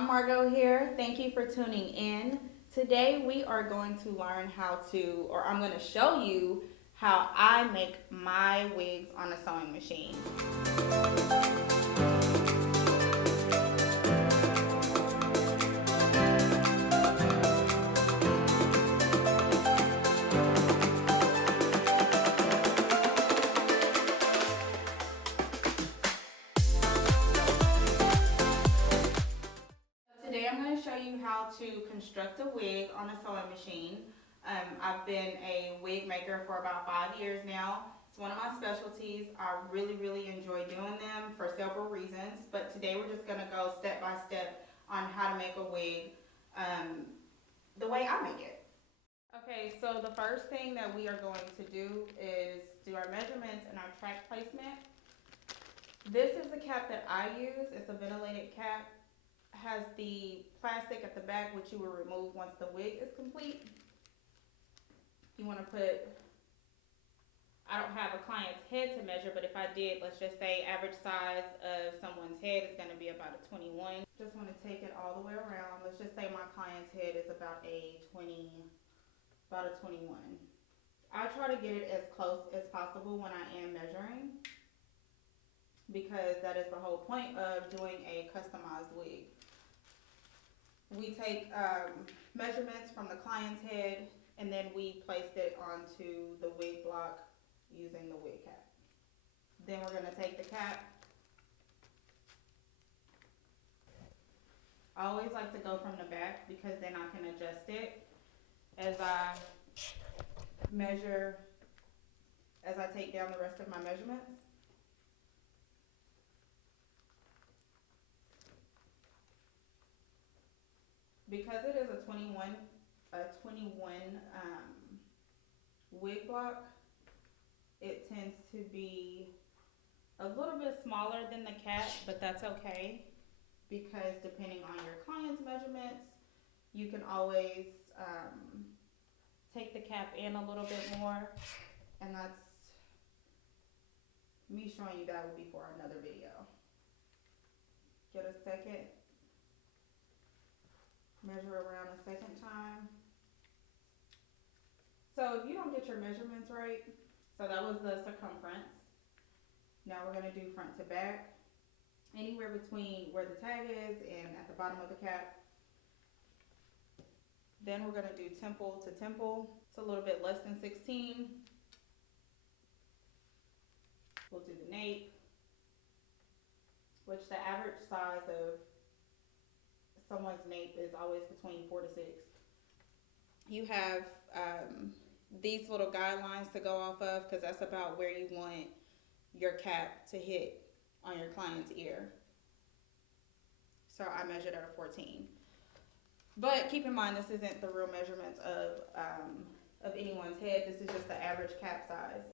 I'm Margo here. Thank you for tuning in. Today we are going to learn how to, or I'm going to show you how I make my wigs on a sewing machine. Today I'm going to show you how to construct a wig on a sewing machine. I've been a wig maker for about 5 years now. It's one of my specialties. I really enjoy doing them for several reasons, but today we're just going to go step by step on how to make a wig the way I make it. Okay, so the first thing that we are going to do is do our measurements and our track placement. This is the cap that I use. It's a ventilated cap. Has the plastic at the back, which you will remove once the wig is complete. You want to put, I don't have a client's head to measure, but if I did, let's just say average size of someone's head is going to be about a 21. Just want to take it all the way around. Let's just say my client's head is about a 21. I try to get it as close as possible when I am measuring, because that is the whole point of doing a customized wig. We take measurements from the client's head and then we placed it onto the wig block using the wig cap. Then we're going to take the cap. I always like to go from the back because then I can adjust it as I measure, as I take down the rest of my measurements. Because it is a 21 wig block, it tends to be a little bit smaller than the cap, but that's okay, because depending on your client's measurements, you can always take the cap in a little bit more, and that's me showing you that will be for another video. Get a second. Measure around a second time. So if you don't get your measurements right, so that was the circumference. Now we're going to do front to back, anywhere between where the tag is and at the bottom of the cap. Then we're going to do temple to temple. It's a little bit less than 16. We'll do the nape, which the average size of someone's nape is always between 4 to 6. You have these little guidelines to go off of, because that's about where you want your cap to hit on your client's ear. So I measured at a 14. But keep in mind, this isn't the real measurements of anyone's head. This is just the average cap size.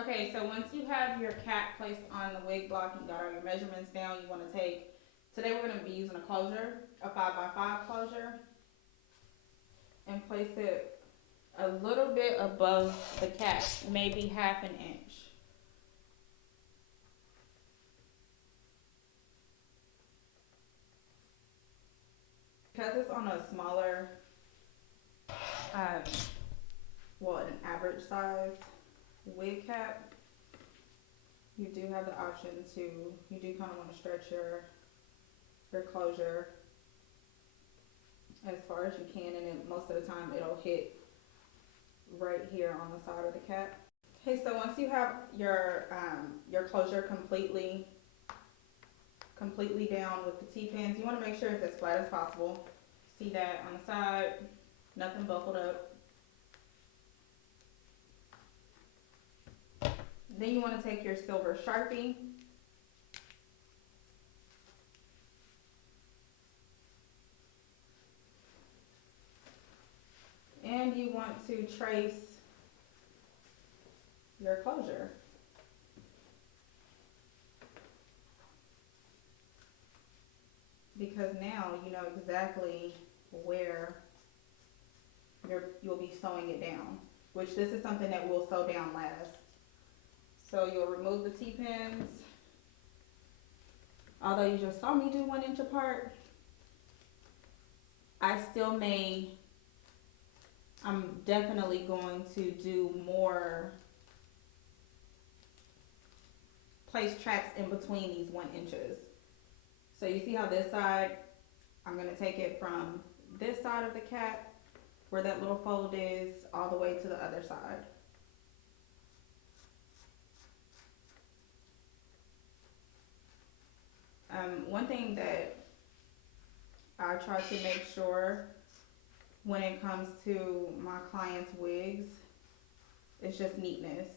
Okay, so once you have your cap placed on the wig block, you got all your measurements down, you want to take, today we're going to be using a closure, a 5x5 closure, and place it a little bit above the cap, maybe half an inch. Because it's on a smaller, an average size wig cap, you do have the option to, you do kind of want to stretch your closure as far as you can, and most of the time it'll hit right here on the side of the cap. Okay, so once you have your closure completely down with the T-pins, you want to make sure it's as flat as possible. See that on the side, nothing buckled up. Then you want to take your silver Sharpie and you want to trace your closure. Because now you know exactly where you'll be sewing it down, which this is something that we'll sew down last. So you'll remove the T-pins. Although you just saw me do 1 inch apart, I still may, I'm definitely going to do more, place tracks in between these 1 inches. So you see how this side, I'm going to take it from this side of the cap where that little fold is all the way to the other side. One thing that I try to make sure when it comes to my clients' wigs is just neatness.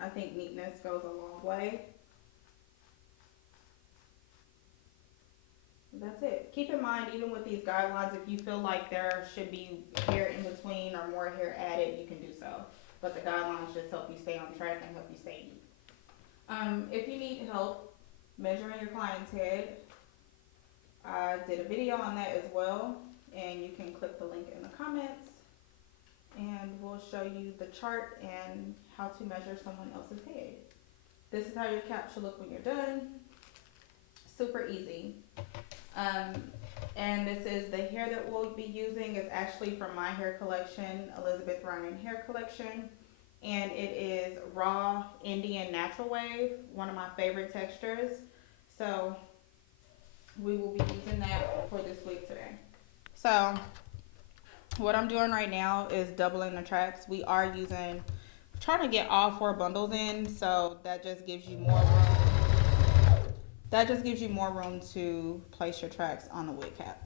I think neatness goes a long way. That's it. Keep in mind, even with these guidelines, if you feel like there should be hair in between or more hair added, you can do so. But the guidelines just help you stay on track and help you stay neat. If you need help measuring your client's head, I did a video on that as well, and you can click the link in the comments, and we'll show you the chart and how to measure someone else's head. This is how your cap should look when you're done. Super easy. And this is the hair that we'll be using. It's actually from my hair collection, Elizabeth Ryan hair collection, and it is raw Indian natural wave, one of my favorite textures. So we will be using that for this wig today. So what I'm doing right now is doubling the tracks. We are trying to get all 4 bundles in, so that just gives you more room. That just gives you more room to place your tracks on the wig cap.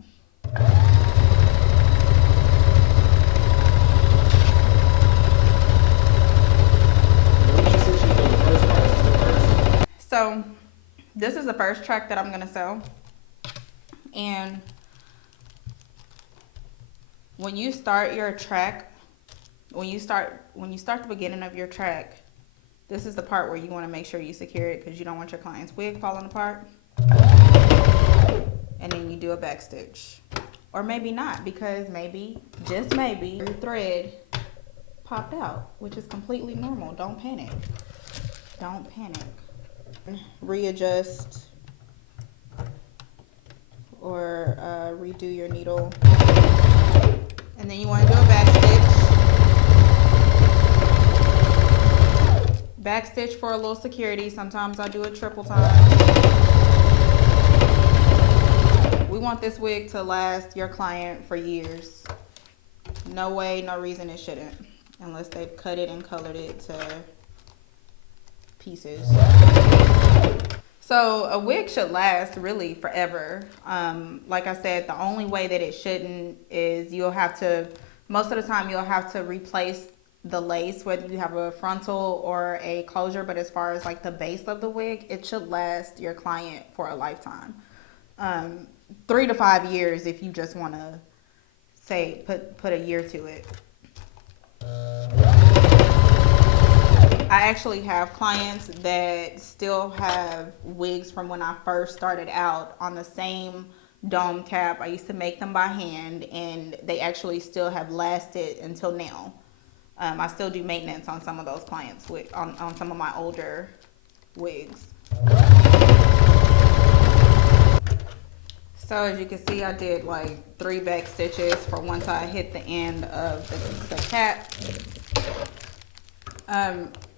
So this is the first track that I'm gonna sew. And when you start your track, when you start the beginning of your track, this is the part where you want to make sure you secure it because you don't want your client's wig falling apart. And then you do a back stitch. Or maybe not, because maybe, just maybe, your thread popped out, which is completely normal. Don't panic. Don't panic. Readjust or redo your needle. And then you want to do a back stitch. Back stitch for a little security. Sometimes I do it triple time. We want this wig to last your client for years. No way, no reason it shouldn't. Unless they've cut it and colored it to pieces. So a wig should last really forever. Like I said, the only way that it shouldn't is most of the time you'll have to replace the lace, whether you have a frontal or a closure. But as far as like the base of the wig, it should last your client for a lifetime. 3 to 5 years if you just want to say put a year to it. I actually have clients that still have wigs from when I first started out on the same dome cap. I used to make them by hand, and they actually still have lasted until now. I still do maintenance on some of those clients on some of my older wigs. So as you can see, I did like 3 back stitches for once I hit the end of the cap.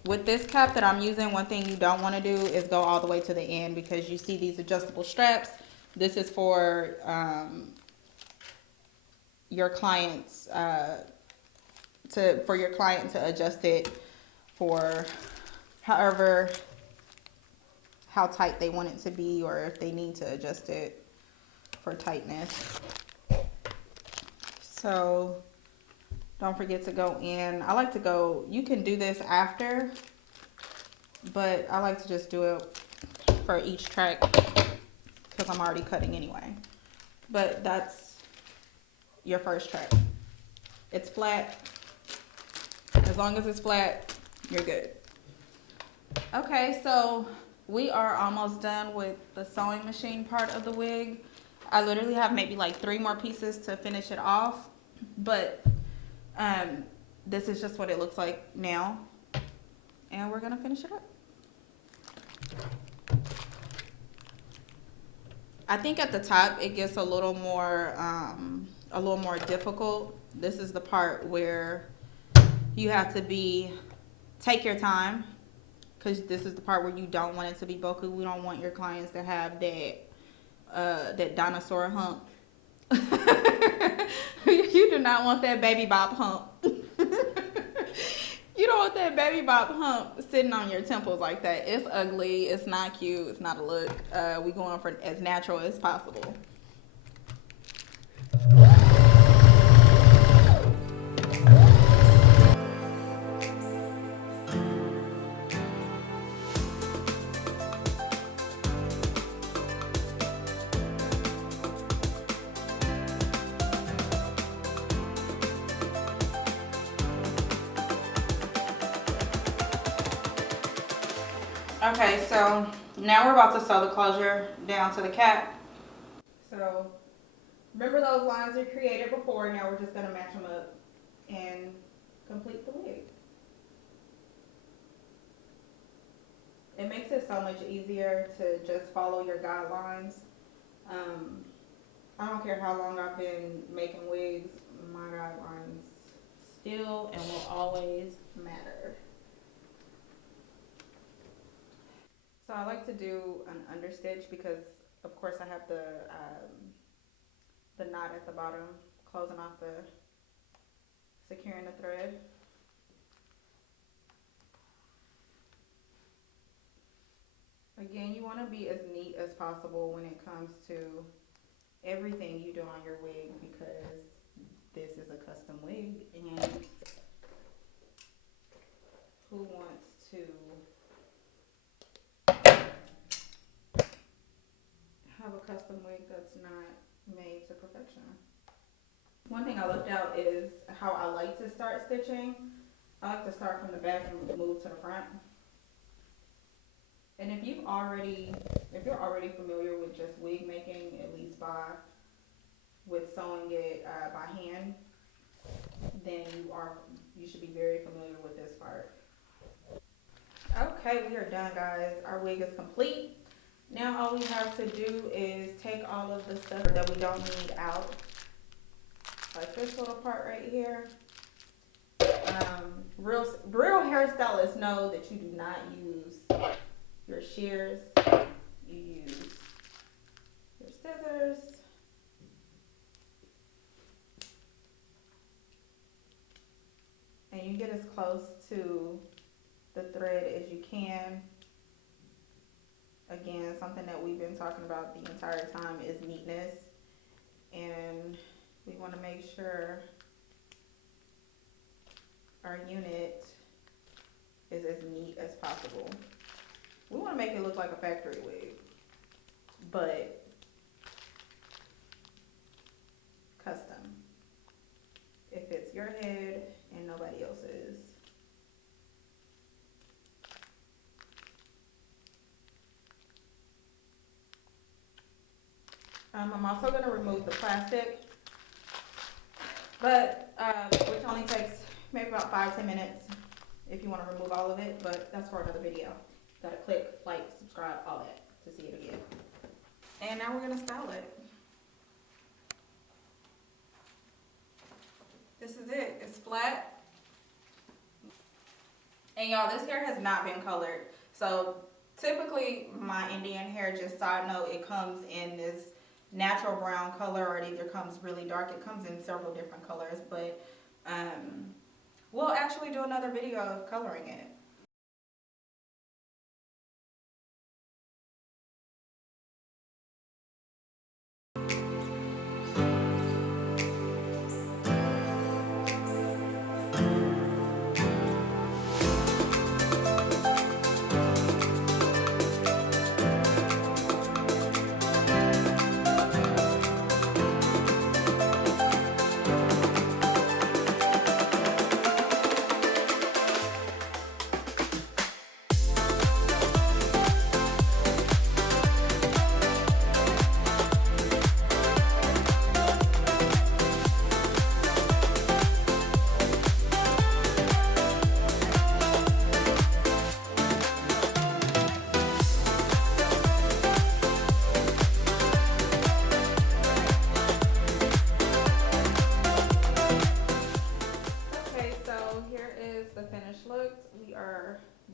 With this cap that I'm using, one thing you don't want to do is go all the way to the end, because you see these adjustable straps. This is for your clients for your client to adjust it for how tight they want it to be, or if they need to adjust it for tightness. So don't forget to go in. I like to go, you can do this after, but I like to just do it for each track because I'm already cutting anyway. But that's your first track. It's flat. As long as it's flat, you're good. Okay, so we are almost done with the sewing machine part of the wig. I literally have maybe like 3 more pieces to finish it off, but this is just what it looks like now, and we're gonna finish it up. I think at the top it gets a little more a little more difficult. This is the part where you have to take your time, because this is the part where you don't want it to be boku. We don't want your clients to have that dinosaur hump. You do not want that baby bop hump. You don't want that baby bop hump sitting on your temples like that. It's ugly. It's not cute. It's not a look. We going for as natural as possible. Okay, so now we're about to sew the closure down to the cap. So remember those lines we created before. Now we're just going to match them up and complete the wig. It makes it so much easier to just follow your guidelines. I don't care how long I've been making wigs, my guidelines still and will always matter. So I like to do an understitch because, of course, I have the knot at the bottom, closing off securing the thread. Again, you want to be as neat as possible when it comes to everything you do on your wig, because this is a custom wig, and who wants to have a custom wig that's not made to perfection? One thing I left out is how I like to start stitching. I like to start from the back and move to the front. And if you're already familiar with just wig making, at least with sewing it by hand, then you should be very familiar with this part. Okay, we are done, guys. Our wig is complete. Now all we have to do is take all of the stuff that we don't need out, like this little part right here. Real hairstylists know that you do not use your shears. You use your scissors. And you get as close to the thread as you can. Again, something that we've been talking about the entire time is neatness. And we want to make sure our unit is as neat as possible. We want to make it look like a factory wig, but custom. It fits your head and nobody else's. I'm also going to remove the plastic, but which only takes maybe about 5-10 minutes if you want to remove all of it, but that's for another video. Gotta click, like, subscribe, all that to see it again. And now we're gonna style it. This is it. It's flat. And y'all, this hair has not been colored. So typically my Indian hair, just side note, it comes in this natural brown color, or it either comes really dark. It comes in several different colors, but we'll actually do another video of coloring it.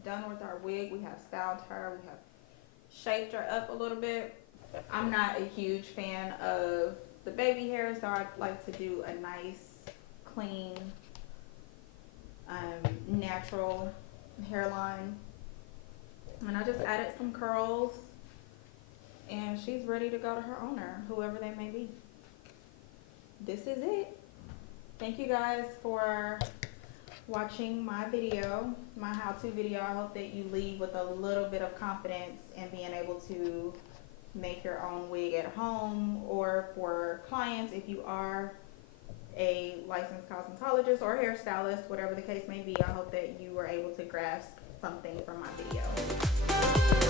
done with our wig. We have styled her, we have shaped her up a little bit. I'm not a huge fan of the baby hair, so I like to do a nice, clean, natural hairline. And I just added some curls, and she's ready to go to her owner, whoever they may be. This is it. Thank you guys for watching my video, my how-to video. I hope that you leave with a little bit of confidence in being able to make your own wig at home, or for clients, if you are a licensed cosmetologist or hairstylist, whatever the case may be. I hope that you were able to grasp something from my video.